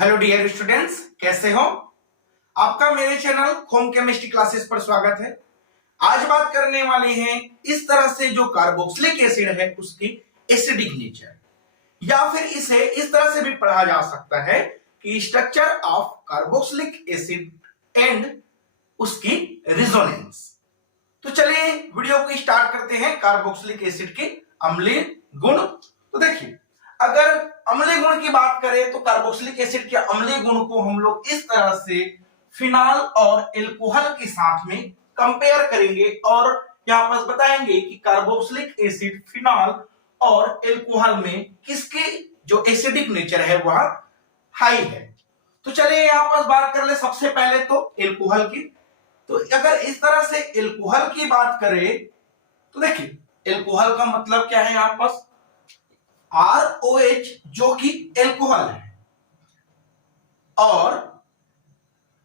Hello dear students, कैसे हो? आपका मेरे चैनल होम केमिस्ट्री क्लासेस पर स्वागत है। आज बात करने वाले हैं इस तरह से जो कार्बोक्सिलिक एसिड है उसकी एसिडिक नेचर, या फिर इसे इस तरह से भी पढ़ा जा सकता है कि structure of carboxylic acid and उसकी रेजोनेंस। तो चलिए वीडियो को स्टार्ट करते हैं कार्बोक्सिलिक एसिड के अम्लीय गुण। तो देखिए, अगर अम्लीय गुण की बात करें तो कार्बोक्सिलिक एसिड के अम्लीय गुण को हम लोग इस तरह से फिनॉल और एल्कोहल के साथ में कंपेयर करेंगे और यहां पर बताएंगे कि कार्बोक्सिलिक एसिड फिनॉल और एल्कोहल में किसके जो एसिडिक नेचर है वह हाई है। तो चलिए यहां पर बात कर ले सबसे पहले तो एल्कोहल की। तो अगर इस तरह से एल्कोहल की बात करें तो देखिए, एल्कोहल का मतलब क्या है, यहां पर ROH जो कि एल्कोहल है, और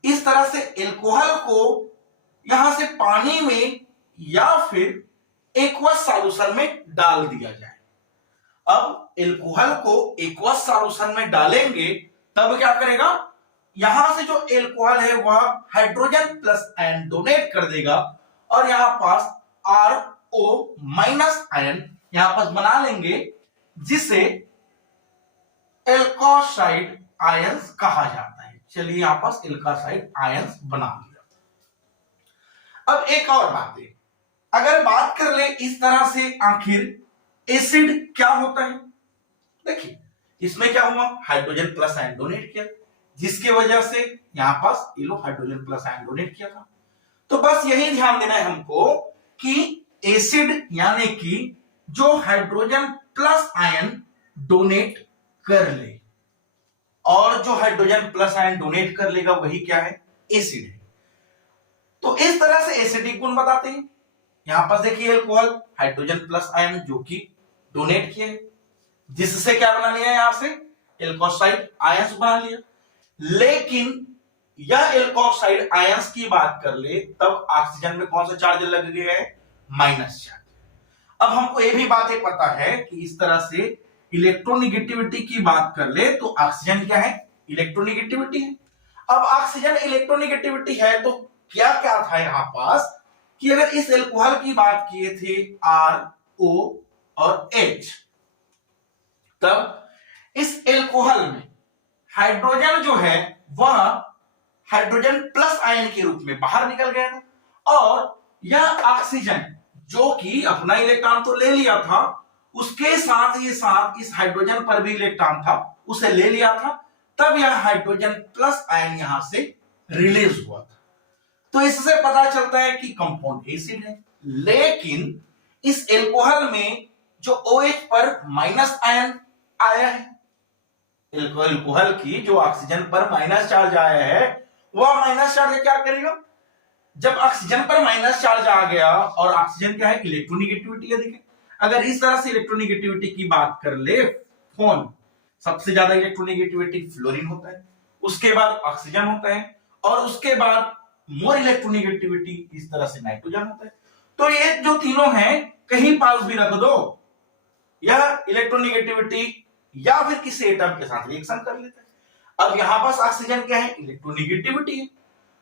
इस तरह से एल्कोहल को यहां से पानी में या फिर एक्वस सॉल्यूशन में डाल दिया जाए। अब एल्कोहल को एक्वस सॉल्यूशन में डालेंगे तब क्या करेगा, यहां से जो एल्कोहल है वह हाइड्रोजन प्लस आयन डोनेट कर देगा और यहां पास RO माइनस आयन यहां पास बना लेंगे, जिसे एल्कोसाइड आयंस कहा जाता है। चलिए यहां पास एल्कोसाइड आयंस बना लिया। अब एक और बात है, अगर बात कर ले इस तरह से आखिर एसिड क्या होता है। देखिए, इसमें क्या हुआ, हाइड्रोजन प्लस आयन डोनेट किया, जिसकी वजह से यहां पास ये लो हाइड्रोजन प्लस आयन डोनेट किया था। तो बस यही ध्यान देना है हमको कि एसिड यानी कि जो हाइड्रोजन प्लस आयन डोनेट कर ले, और जो हाइड्रोजन प्लस आयन डोनेट कर लेगा वही क्या है, एसिड है। तो इस तरह से एसिडिक गुण बताते हैं। यहां पर देखिए, एल्कोहल हाइड्रोजन प्लस आयन जो कि डोनेट किया है, जिससे क्या बना लिया, यहां से एल्कोसाइड आयंस बना लिया। लेकिन यह एल्कोसाइड आयंस की बात कर ले तब ऑक्सीजन में कौन सा चार्ज लग गया है, माइनस चार्ज। अब हमको ये भी बातें पता है कि इस तरह से इलेक्ट्रोनिगेटिविटी की बात कर ले तो ऑक्सीजन क्या है, इलेक्ट्रोनिगेटिविटी है। अब ऑक्सीजन इलेक्ट्रोनिगेटिविटी है तो क्या क्या था यहां पास कि अगर इस एल्कोहल की बात किए थे RO और H, तब इस एल्कोहल में हाइड्रोजन जो है वह हाइड्रोजन प्लस आयन के रूप में बाहर निकल गया था, और यह ऑक्सीजन जो कि अपना इलेक्ट्रॉन तो ले लिया था, उसके साथ ही साथ इस हाइड्रोजन पर भी इलेक्ट्रॉन था, उसे ले लिया था, तब यह हाइड्रोजन प्लस आयन यहां से रिलीज हुआ था। तो इससे पता चलता है कि कंपाउंड एसिड है। लेकिन इस एल्कोहल में जो OH पर माइनस आयन आया है, एल्कोहल की जो ऑक्सीजन पर माइनस चार्ज आया है, वह माइनस चार्ज क्या करेगा, जब ऑक्सीजन पर माइनस चार्ज आ गया, और ऑक्सीजन क्या है, इलेक्ट्रोनिगेटिविटी है। देखिए, अगर इस तरह से इलेक्ट्रोनिगेटिविटी की बात कर ले, फोन सबसे ज्यादा इलेक्ट्रोनिगेटिविटी फ्लोरीन होता है, उसके बाद ऑक्सीजन होता है, और उसके बाद मोर इलेक्ट्रोनिगेटिविटी इस तरह से नाइट्रोजन होता है। तो ये जो तीनों हैं कहीं पास भी रख दो, यह इलेक्ट्रोनिगेटिविटी या फिर किसी एटम के साथ रिएक्शन कर लेता है। अब यहां पास ऑक्सीजन क्या है, इलेक्ट्रोनिगेटिविटी है,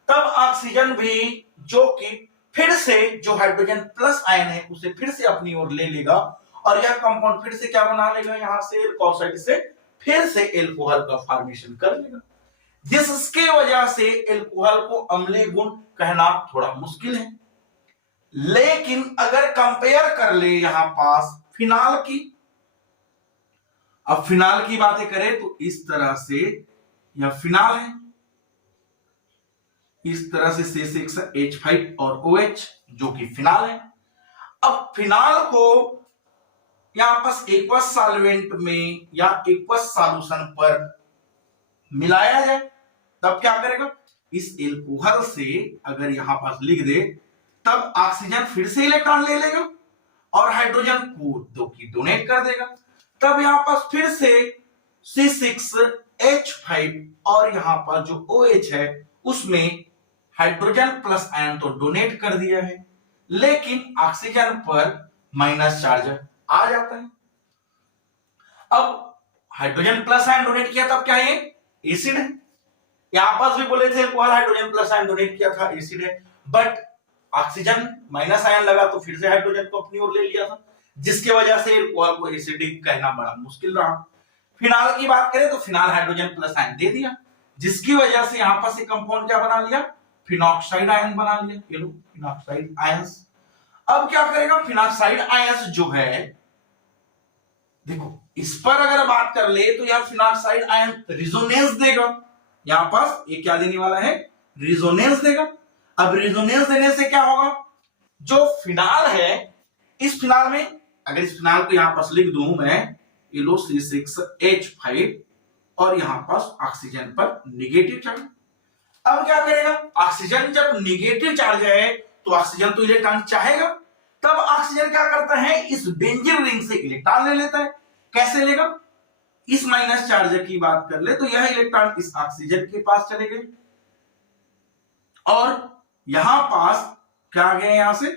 तब ऑक्सीजन भी जो कि फिर से जो हाइड्रोजन प्लस आयन है उसे फिर से अपनी ओर ले लेगा, और यह कंपाउंड फिर से क्या बना लेगा, यहां से एल्कोसाइड से फिर से एल्कोहल का फॉर्मेशन कर लेगा, जिसके वजह से एल्कोहल को अम्लीय गुण कहना थोड़ा मुश्किल है। लेकिन अगर कंपेयर कर ले यहां पास फिनॉल की, अब फिनॉल की बातें करें तो इस तरह से यह फिनॉल है, इस तरह से C6H5 और OH जो कि फिनॉल है। अब फिनॉल को यहां पास एक्वस सॉल्वेंट में या एक्वस सॉल्यूशन पर मिलाया जाए तब क्या करेगा, इस एल्कोहल से अगर यहां पास लिख दे तब ऑक्सीजन फिर से इलेक्ट्रॉन ले लेगा और हाइड्रोजन को दो की डोनेट कर देगा, तब यहां पास फिर से C6H5 और यहां पर जो OH है उसमें हाइड्रोजन प्लस आयन तो डोनेट कर दिया है, लेकिन ऑक्सीजन पर माइनस चार्ज आ जाता है। अब हाइड्रोजन प्लस आयन डोनेट किया तब क्या है, एसिड है। यहां पास भी बोले थे alcohol hydrogen plus ion donate किया था, एसिड है, बट ऑक्सीजन माइनस आयन लगा तो फिर से हाइड्रोजन को अपनी ओर ले लिया था, जिसकी वजह से अल्कोहल को एसिडिक कहना बड़ा मुश्किल रहा। फिनाल की बात करें तो फिनाल हाइड्रोजन प्लस आयन दे दिया, जिसकी वजह से यहां पर से कंपाउंड क्या बना लिया, फिनॉक्साइड आयन बना लिया। ये लो फिनॉक्साइड आयंस। अब क्या करेगा फिनॉक्साइड आयंस जो है, देखो इस पर अगर बात कर ले तो यह फिनॉक्साइड आयन रिजोनेंस देगा। यहां पास ये क्या देने वाला है, रिजोनेंस देगा। अब रिजोनेंस देने से क्या होगा, जो फिनाल है इस फिनाल में, अगर इस फिनाल को यहां पास लिख दूं मैं, ये लो C6H5 और यहां पास ऑक्सीजन पर निगेटिव चार्ज। अब क्या करेगा, ऑक्सीजन जब निगेटिव चार्ज है तो ऑक्सीजन तो इलेक्ट्रॉन चाहेगा, तब ऑक्सीजन क्या करता है, इस बेंजीन रिंग से इलेक्ट्रॉन ले लेता है। कैसे लेगा, इस माइनस चार्ज की बात कर ले तो यह इलेक्ट्रॉन इस ऑक्सीजन के पास चले गए और यहां पास क्या आ गया, यहां से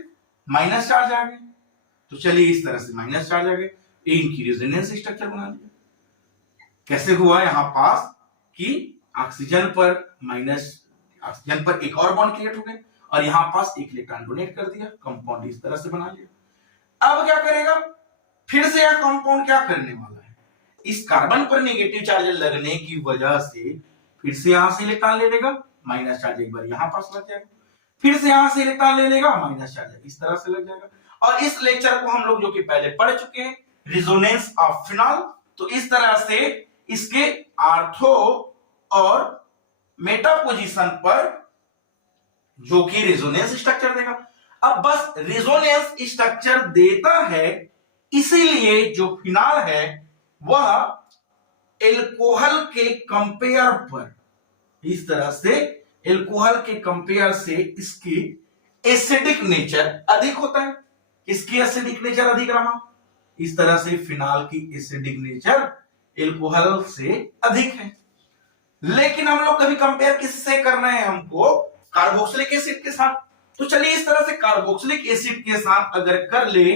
माइनस चार्ज आ गए। तो चलिए इस तरह से माइनस चार्ज आ गए, इनकी रेजोनेंस स्ट्रक्चर बना दिया। कैसे हुआ, यहां पास कि ऑक्सीजन पर एक और बॉन्ड क्रिएट हो गए और यहां पास एक इलेक्ट्रॉन डोनेट कर दिया, कंपाउंड इस तरह से बना लिया। अब क्या करेगा, फिर से यह कंपाउंड क्या करने वाला है, इस कार्बन पर नेगेटिव चार्ज लगने की वजह से फिर से यहां से इलेक्ट्रॉन ले लेगा, माइनस चार्ज एक बार यहां पास लग जाएगा, फिर से यहां से इलेक्ट्रॉन ले लेगा, माइनस चार्ज इस तरह से लग जाएगा। और इस लेक्चर को हम लोग जो कि पहले पढ़ चुके हैं, रिजोनेंस ऑफ फिनॉल, तो इस तरह से इसके आर्थो और मेटा पोजीशन पर जो कि रेजोनेंस स्ट्रक्चर देगा। अब बस रेजोनेंस स्ट्रक्चर देता है, इसीलिए जो फिनॉल है वह एल्कोहल के कंपेयर पर, इस तरह से एल्कोहल के कंपेयर से इसकी एसिडिक नेचर अधिक होता है। इसकी एसिडिक नेचर अधिक रहा, इस तरह से फिनॉल की एसिडिक नेचर एल्कोहल से अधिक है। लेकिन हम लोग कभी कंपेयर किससे करना है, हमको कार्बोक्सिलिक एसिड के साथ। तो चलिए इस तरह से कार्बोक्सिलिक एसिड के साथ अगर कर ले,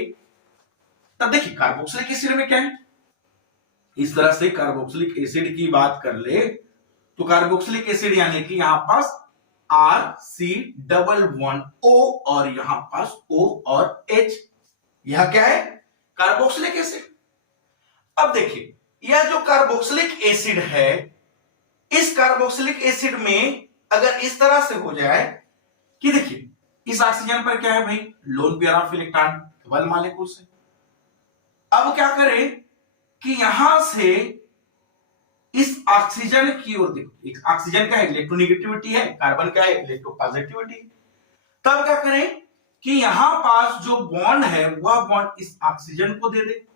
तब देखिए कार्बोक्सिलिक एसिड में क्या है, इस तरह से कार्बोक्सिलिक एसिड की बात कर ले तो कार्बोक्सिलिक एसिड यानी कि यहां पास RC+1O और यहां पास O और H, यह क्या है, कार्बोक्सिलिक एसिड। अब देखिए यह जो कार्बोक्सिलिक एसिड है, इस कार्बोक्सिलिक एसिड में अगर इस तरह से हो जाए कि देखिए इस ऑक्सीजन पर क्या है भाई, lone pair of electron double molecule से। अब क्या करें कि यहां से इस ऑक्सीजन की ओर देखो, ऑक्सीजन का इलेक्ट्रोनेगेटिविटी है, कार्बन का इलेक्ट्रोपॉजिटिविटी। तब क्या करें कि यहां पास जो बॉन्ड है वह बॉन्ड इस ऑक्सीजन को दे दे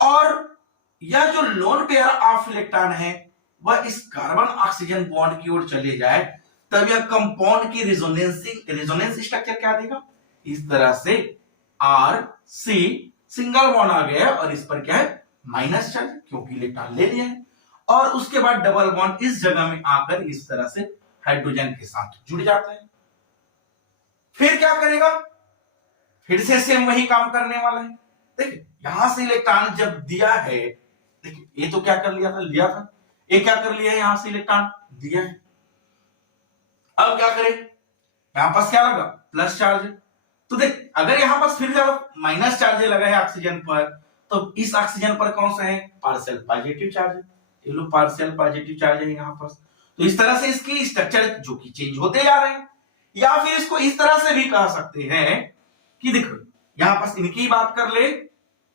और यह जो लोन पेयर ऑफ इलेक्ट्रॉन है वह इस कार्बन ऑक्सीजन बॉन्ड की ओर चले जाए, तब यह कंपाउंड की रेजोनेंस स्ट्रक्चर क्या देगा, इस तरह से RC सिंगल बॉन्ड आ गया और इस पर क्या है, माइनस चार्ज, क्योंकि इलेक्ट्रॉन ले लिया है। और उसके बाद डबल बॉन्ड इस जगह में आकर इस तरह से हाइड्रोजन के साथ जुड़ जाता है। फिर क्या करेगा, फिर से सेम वही काम करने वाला है। देखिए यहां से इलेक्ट्रॉन जब दिया है, देखिए ये तो क्या कर लिया था, ये क्या कर लिया है, यहां से इलेक्ट्रॉन दिया है। अब क्या करें, यहां पास क्या लगा, प्लस चार्ज। तो देख अगर यहां पास फिर जब माइनस चार्ज लगा है ऑक्सीजन पर, तो इस ऑक्सीजन पर कौन सा है, पार्शियल पॉजिटिव चार्ज, ये लो पार्शियल पॉजिटिव चार्ज है यहां पास। तो इस तरह से इसकी स्ट्रक्चर जो कि चेंज होते जा रहे हैं। या फिर इसको इस तरह से भी कह सकते हैं कि देखो यहां पास इनकी बात कर ले,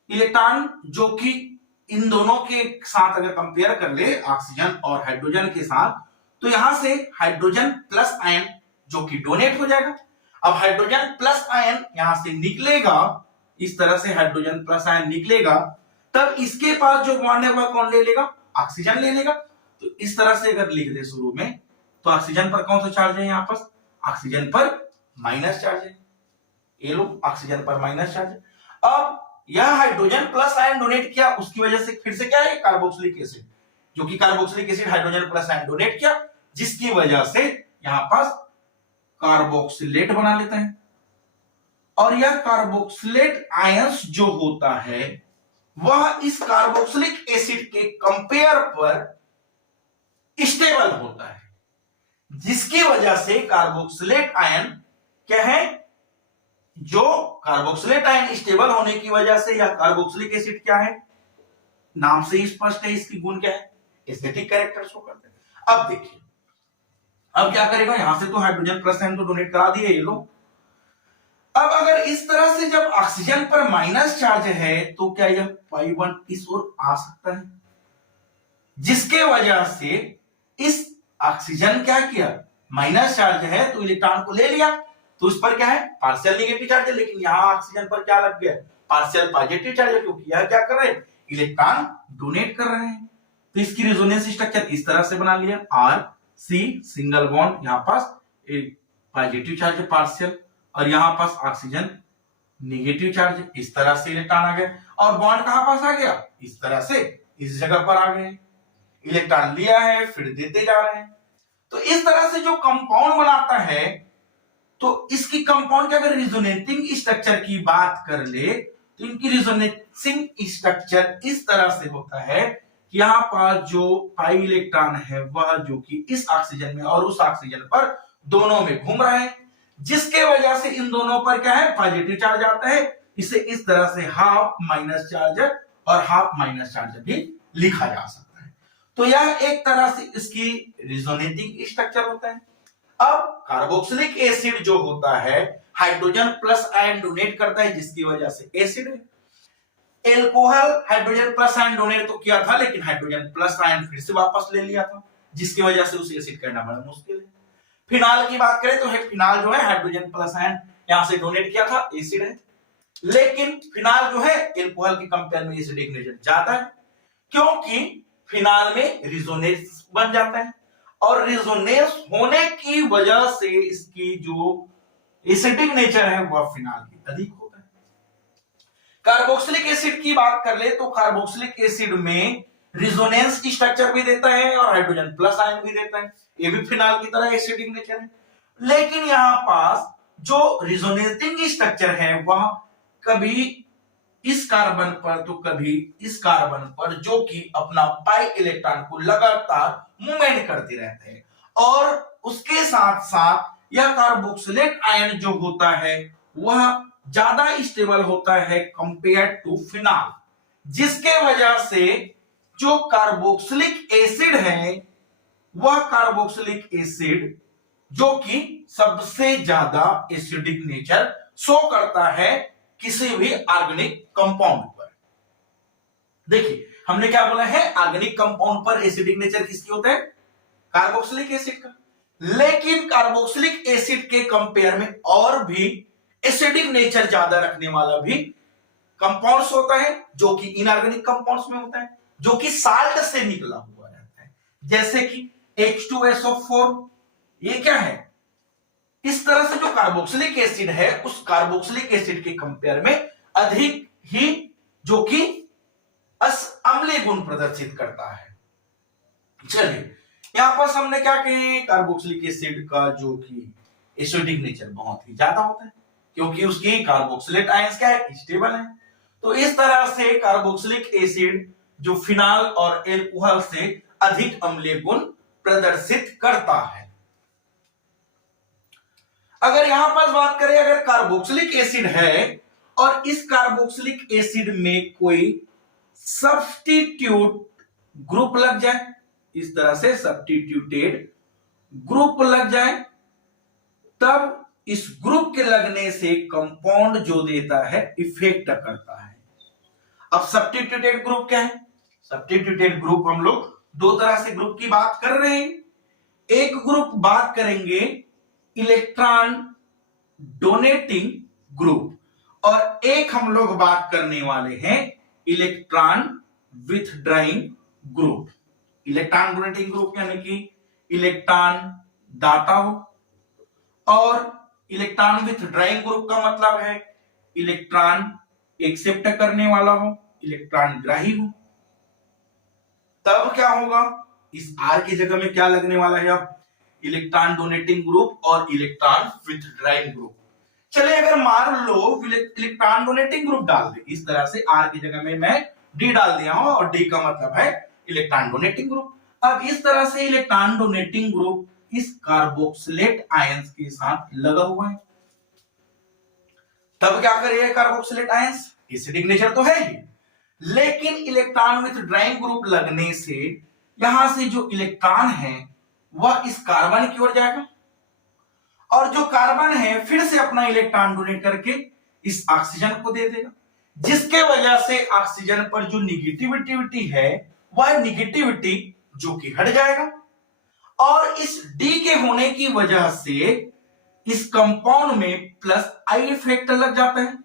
इलेक्ट्रॉन जो कि इन दोनों के साथ अगर कंपेयर कर ले ऑक्सीजन और हाइड्रोजन के साथ, तो यहां से हाइड्रोजन प्लस आयन जो कि डोनेट हो जाएगा। अब हाइड्रोजन प्लस आयन यहां से निकलेगा, इस तरह से हाइड्रोजन प्लस आयन निकलेगा, तब इसके पास जो बॉन्ड है वह कौन ले लेगा, ऑक्सीजन ले लेगा। तो इस तरह से अगर लिख दे शुरू में, तो ऑक्सीजन पर कौन सा चार्ज है, यहां पास ऑक्सीजन पर माइनस चार्ज है, ये लो ऑक्सीजन पर माइनस चार्ज है। अब यह हाइड्रोजन प्लस आयन डोनेट किया, उसकी वजह से फिर से क्या है, कार्बोक्सिलिक एसिड, जो कि carboxylic acid hydrogen plus ion donate किया, जिसकी वजह से यहां पास कार्बोक्सिलेट बना लेता है। और यह कार्बोक्सिलेट आयंस जो होता है वह इस कार्बोक्सिलिक एसिड के कंपेयर पर स्टेबल होता है, जिसकी वजह से कार्बोक्सिलेट आयन क्या है, जो कार्बोक्सिलेट आयन स्टेबल होने की वजह से यह कार्बोक्सिलिक एसिड क्या है, नाम से ही स्पष्ट है इसकी गुण क्या है, एस्थेटिक कैरेक्टर शो करते हैं। अब देखिए, अब क्या करेगा, यहां से तो हाइड्रोजन प्लस आयन तो डोनेट करा दिए ये लोग। अब अगर इस तरह से जब ऑक्सीजन पर माइनस चार्ज है तो क्या यह पाई1 इस ओर आ सकता है, जिसके वजह से इस ऑक्सीजन क्या किया, माइनस चार्ज है तो इलेक्ट्रॉन को ले लिया, तो उस पर क्या है, पार्शियल नेगेटिव चार्ज है, लेकिन यहां ऑक्सीजन पर क्या लग गया, पार्शियल पॉजिटिव चार्ज है, क्योंकि यह क्या कर रहे हैं, इलेक्ट्रॉन डोनेट कर रहे हैं। तो इसकी रेजोनेंस स्ट्रक्चर इस तरह से बना लिया, आर सी सिंगल बॉन्ड, यहां पास एक पॉजिटिव चार्ज है पार्शियल, और यहां पास ऑक्सीजन नेगेटिव चार्ज, इस तरह से इलेक्ट्रॉन आ गया, और बॉन्ड कहां पास आ गया, इस तरह से इस जगह पर आ गए, इलेक्ट्रॉन लिया है फिर देते जा रहे हैं। तो इस तरह से जो कंपाउंड बनाता है, तो इसकी कंपाउंड के अगर रिजोनेटिंग स्ट्रक्चर की बात कर ले तो इनकी रिजोनेटिंग स्ट्रक्चर इस तरह से होता है कि यहां पर जो पाई इलेक्ट्रॉन है वह जो कि इस ऑक्सीजन में और उस ऑक्सीजन पर दोनों में घूम रहा है, जिसके वजह से इन दोनों पर क्या है, पॉजिटिव चार्ज आता है। इसे इस तरह से हाफ माइनस चार्ज और हाफ माइनस चार्ज भी लिखा जा सकता है। तो यह एक तरह से इसकी रिजोनेटिंग स्ट्रक्चर होता है। अब कार्बोक्सिलिक एसिड जो होता है हाइड्रोजन प्लस आयन डोनेट करता है, जिसकी वजह से एसिड है। Alcohol hydrogen plus ion donate तो किया था, लेकिन हाइड्रोजन प्लस आयन फिर से वापस ले लिया था, जिसकी वजह से उसे एसिड करना बड़ा मुश्किल है। फिनाल की बात करें तो फिनाल जो है हाइड्रोजन प्लस आयन यहां से डोनेट किया था, एसिड है, लेकिन फिनाल जो है एल्कोहल के कंपेयर में एसिडिक नेचर ज्यादा है, क्योंकि फिनाल में रिजोनेंस बन जाता है, और रिजोनेंस होने की वजह से इसकी जो एसिडिक नेचर है वह फिनाल की अधिक होता है। कार्बोक्सिलिक एसिड की बात कर ले तो कार्बोक्सिलिक एसिड में रिजोनेंस की स्ट्रक्चर भी देता है और हाइड्रोजन प्लस आयन भी देता है, ये भी फिनाल की तरह एसिडिक नेचर है। लेकिन यहां पास जो रिजोनेटिंग स्ट्रक्चर है वह कभी इस कार्बन पर तो कभी इस कार्बन पर, जो कि अपना पाई इलेक्ट्रॉन को लगातार मूवमेंट करते रहते हैं, और उसके साथ साथ यह कार्बोक्सिलेट आयन जो होता है वह ज्यादा स्टेबल होता है कंपेयर टू फिनाल, जिसके वजह से जो कार्बोक्सिलिक एसिड है वह कार्बोक्सिलिक एसिड जो कि सबसे ज्यादा एसिडिक नेचर शो करता है किसी भी ऑर्गेनिक कंपाउंड पर। देखिए हमने क्या बोला है, ऑर्गेनिक कंपाउंड पर एसिडिक नेचर किसकी होता है, कार्बोक्सिलिक एसिड का, लेकिन कार्बोक्सिलिक एसिड के कंपेयर में और भी एसिडिक नेचर ज्यादा रखने वाला भी कंपाउंड्स होता है, जो कि इनऑर्गेनिक कंपाउंड्स में होता है, जो कि साल्ट से निकला हुआ रहता है, जैसे कि H2SO4, ये क्या है, इस तरह से जो कार्बोक्सिलिक एसिड है उस कार्बोक्सिलिक एसिड के कंपेयर में अधिक ही जो कि अम्लीय गुण प्रदर्शित करता है। चलिए यहां पर हमने क्या कहे, कार्बोक्सिलिक एसिड का जो कि एसिडिक नेचर बहुत ही ज्यादा होता है, क्योंकि उसकी कार्बोक्सिलेट आयंस क्या है, स्टेबल है। तो इस तरह से कार्बोक्सिलिक एसिड जो फिनाल और एल्कोहल से अधिक अम्लीय गुण प्रदर्शित करता है। अगर यहां पर बात करें, अगर कार्बोक्सिलिक एसिड है और इस कार्बोक्सिलिक एसिड में कोई सब्स्टिट्यूट ग्रुप लग जाए, इस तरह से सब्स्टिट्यूटेड ग्रुप लग जाए, तब इस ग्रुप के लगने से कंपाउंड जो देता है इफेक्ट करता है। अब सब्स्टिट्यूटेड ग्रुप क्या है, सब्स्टिट्यूटेड ग्रुप हम लोग दो तरह से ग्रुप की बात कर रहे हैं। एक ग्रुप बात करेंगे इलेक्ट्रॉन डोनेटिंग ग्रुप, और एक हम लोग बात करने वाले हैं electron withdrawing group. Electron donating group यानी कि इलेक्ट्रॉन दाता हो, और इलेक्ट्रॉन विथड्राइंग ग्रुप का मतलब है इलेक्ट्रॉन एक्सेप्ट करने वाला हो, इलेक्ट्रॉन ग्राही हो। तब क्या होगा, इस आर की जगह में क्या लगने वाला है, अब इलेक्ट्रॉन डोनेटिंग ग्रुप और इलेक्ट्रॉन विथड्राइंग ग्रुप। चले अगर मान लो इलेक्ट्रॉन डोनेटिंग ग्रुप डाल दे, इस तरह से आर की जगह में मैं डी डाल दिया हूं, और डी का मतलब है इलेक्ट्रॉन डोनेटिंग ग्रुप। अब इस तरह से इलेक्ट्रॉन डोनेटिंग ग्रुप इस कार्बोक्सिलेट आयंस के साथ लगा हुआ है। तब क्या करेगा कार्बोक्सिलेट आयंस? एसिडिक नेचर तो है ही, लेकिन इलेक्ट्रॉन विथड्राइंग ग्रुप लगने से यहां से जो इलेक्ट्रॉन है वह इस कार्बन की ओर जाएगा और जो कार्बन है फिर से अपना इलेक्ट्रॉन डोनेट करके इस ऑक्सीजन को दे देगा, जिसके वजह से ऑक्सीजन पर जो निगेटिविटी है वह निगेटिविटी जो कि हट जाएगा और इस डी के होने की वजह से इस कंपाउंड में प्लस आई इफेक्ट लग जाता है।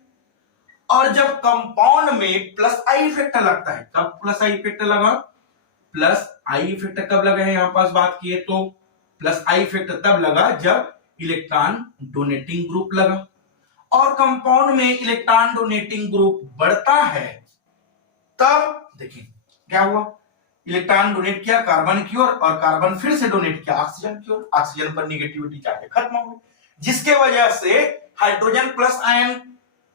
और जब कंपाउंड में प्लस आई इफेक्ट लगता है, कब प्लस आई इफेक्ट लगा? प्लस आई इफेक्ट कब लगा है, यहां पास बात किए तो प्लस आई इफेक्ट तब लगा जब इलेक्ट्रॉन डोनेटिंग ग्रुप लगा और कंपाउंड में इलेक्ट्रॉन डोनेटिंग ग्रुप बढ़ता है। तब देखिए क्या हुआ, इलेक्ट्रॉन डोनेट किया कार्बन की ओर और कार्बन फिर से डोनेट किया ऑक्सीजन की ओर, ऑक्सीजन पर निगेटिविटी चार्ज खत्म हो गई, जिसके वजह से हाइड्रोजन प्लस आयन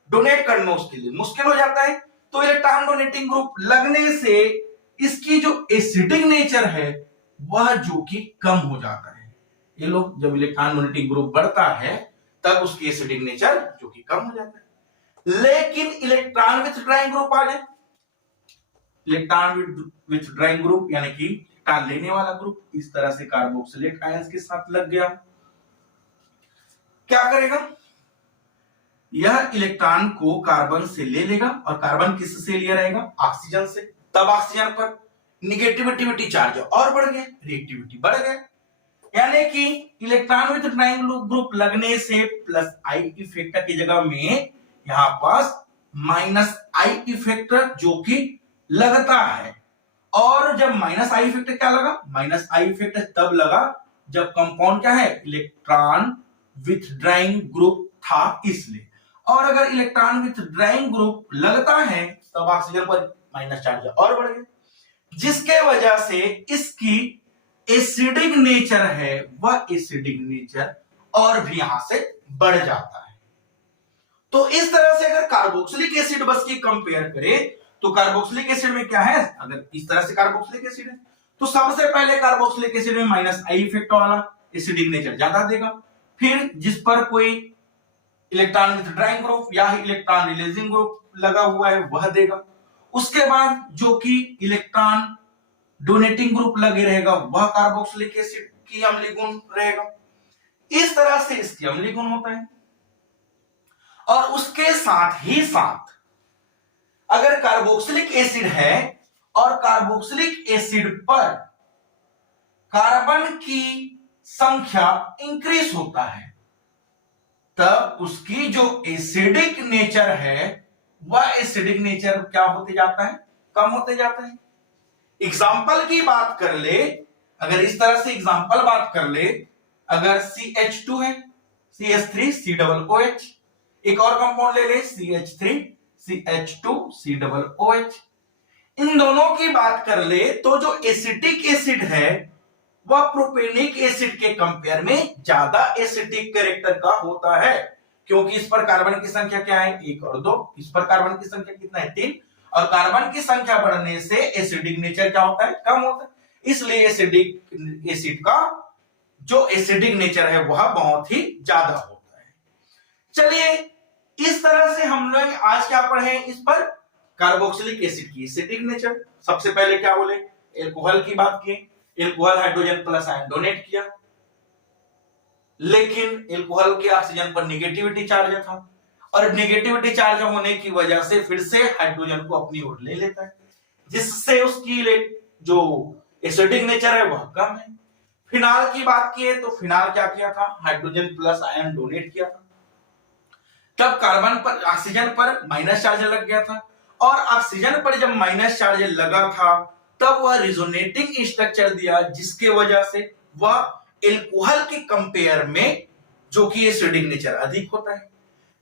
डोनेट करना उसके लिए मुश्किल हो जाता है। तो इलेक्ट्रॉन डोनेटिंग ग्रुप लगने से इसकी जो एसिडिक नेचर है वह जो कि कम हो जाता है। ये लोग जब इलेक्ट्रॉन डोनेटिंग ग्रुप बढ़ता है तब उसकी एसिडिक नेचर जो कि कम हो जाता है। लेकिन इलेक्ट्रॉन विथड्राइंग ग्रुप आ जाए, इलेक्ट्रॉन विथड्राइंग ग्रुप यानी कि इलेक्ट्रॉन लेने वाला ग्रुप इस तरह से कार्बोक्सिलेट आयंस के साथ लग गया, क्या करेगा? यह इलेक्ट्रॉन को कार्बन से ले लेगा और कार्बन किससे लिया रहेगा? ऑक्सीजन से। तब ऑक्सीजन पर निगेटिविटी चार्ज और बढ़ गया, रिएक्टिविटी बढ़ गया, यानी कि इलेक्ट्रॉन विथड्राइंग ग्रुप लगने से प्लस आई इफेक्ट की जगह में यहां पास माइनस आई इफेक्ट जो कि लगता है। और जब माइनस आई इफेक्ट क्या लगा? माइनस आई इफेक्ट तब लगा जब कंपाउंड क्या है? इलेक्ट्रॉन विथड्राइंग ग्रुप था इसलिए। और अगर इलेक्ट्रॉन विथड्राइंग ग्रुप लगता है तब ऑक्सीजन पर माइनस चार्ज और बढ़ गया, जिसके वजह से इसकी एसिडिक नेचर है वह एसिडिक नेचर और भी यहां से बढ़ जाता है। तो इस तरह से अगर कार्बोक्सिलिक एसिड बस की कंपेयर करें तो कार्बोक्सिलिक एसिड में क्या है, अगर इस तरह से कार्बोक्सिलिक एसिड है तो सबसे पहले कार्बोक्सिलिक एसिड में माइनस आई इफेक्ट वाला एसिडिक नेचर ज्यादा देगा, फिर जिस पर कोई इलेक्ट्रॉन विथड्राइंग ग्रुप या इलेक्ट्रॉन रिलीजिंग ग्रुप लगा हुआ है वह देगा, उसके बाद जो कि इलेक्ट्रॉन डोनेटिंग ग्रुप लगे रहेगा वह कार्बोक्सिलिक एसिड की अम्लीय गुण रहेगा। इस तरह से इसकी अम्लीय गुण होता है। और उसके साथ ही साथ अगर कार्बोक्सिलिक एसिड है और कार्बोक्सिलिक एसिड पर कार्बन की संख्या इंक्रीज होता है तब उसकी जो एसिडिक नेचर है वह एसिडिक नेचर क्या होते जाता है? कम होते जाता है। एग्जाम्पल की बात कर ले, अगर इस तरह से एग्जाम्पल बात कर ले, अगर CH2 है, CH3 COOH, एक और कंपाउंड ले ले CH3 CH2 COOH, इन दोनों की बात कर ले तो जो एसिटिक एसिड है वह प्रोपेनिक एसिड के कंपेयर में ज्यादा एसिडिक कैरेक्टर का होता है, क्योंकि इस पर कार्बन की संख्या क्या है? 1 और 2, इस पर कार्बन की संख्या कितना है? 3, और कार्बन की संख्या बढ़ने से एसिडिक नेचर क्या होता है? कम होता है। इसलिए एसिडिक एसिड का जो एसिडिक नेचर है वह बहुत ही ज्यादा होता है। चलिए इस तरह से हम लोग आज क्या पढ़े इस पर? कार्बोक्सिलिक एसिड की एसिडिक नेचर। सबसे पहले क्या बोले? एल्कोहल की बात की। Alcohol hydrogen plus ion donate किया, लेकिन एल्कोहल के ऑक्सीजन पर निगेटिविटी चार्ज था और निगेटिविटी चार्ज होने की वजह से फिर से हाइड्रोजन को अपनी ओर ले लेता है, जिससे उसकी जो एसिडिक नेचर है वह कम है। फिनाल की बात की है तो फिनाल क्या किया था? हाइड्रोजन प्लस आयन डोनेट किया था, तब कार्बन पर ऑक्सीजन पर माइनस चार्ज लग गया था और ऑक्सीजन पर जब माइनस चार्ज लगा था तब वह रिजोनेटिंग स्ट्रक्चर दिया, जिसके वजह से वह एल्कोहल के कंपेयर में जो कि एसिडिक नेचर अधिक होता है।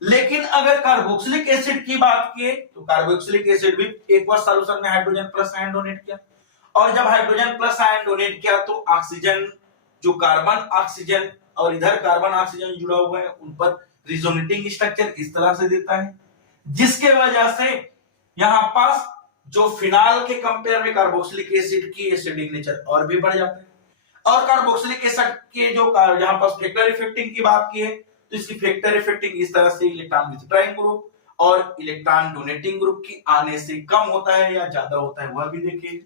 लेकिन अगर कार्बोक्सिलिक एसिड की बात की तो कार्बोक्सिलिक एसिड भी एक बार सॉल्यूशन में हाइड्रोजन प्लस आयन डोनेट किया और जब हाइड्रोजन प्लस आयन डोनेट किया तो ऑक्सीजन जो कार्बन ऑक्सीजन और इधर कार्बन ऑक्सीजन जुड़ा हुआ है उन पर रिजोनेटिंग स्ट्रक्चर इस तरह से देता है, जिसके वजह से यहां पास जो फिनाल के कंपेयर में कार्बोक्सिलिक एसिड की एसिडिक नेचर और भी बढ़ जाता है। और कार्बोक्सिलिक एसिड के जो यहां पर फैक्टर इफेक्टिंग की बात की है तो इसकी फैक्टर इफेक्टिंग इस तरह से इलेक्ट्रॉन विथड्रॉइंग ग्रुप और इलेक्ट्रॉन डोनेटिंग ग्रुप की आने से कम होता है या ज्यादा होता है वह भी देखिए।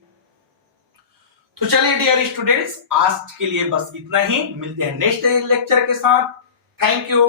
तो चलिए डियर स्टूडेंट्स आज के लिए बस इतना ही, मिलते हैं नेक्स्ट लेक्चर के साथ। Thank you.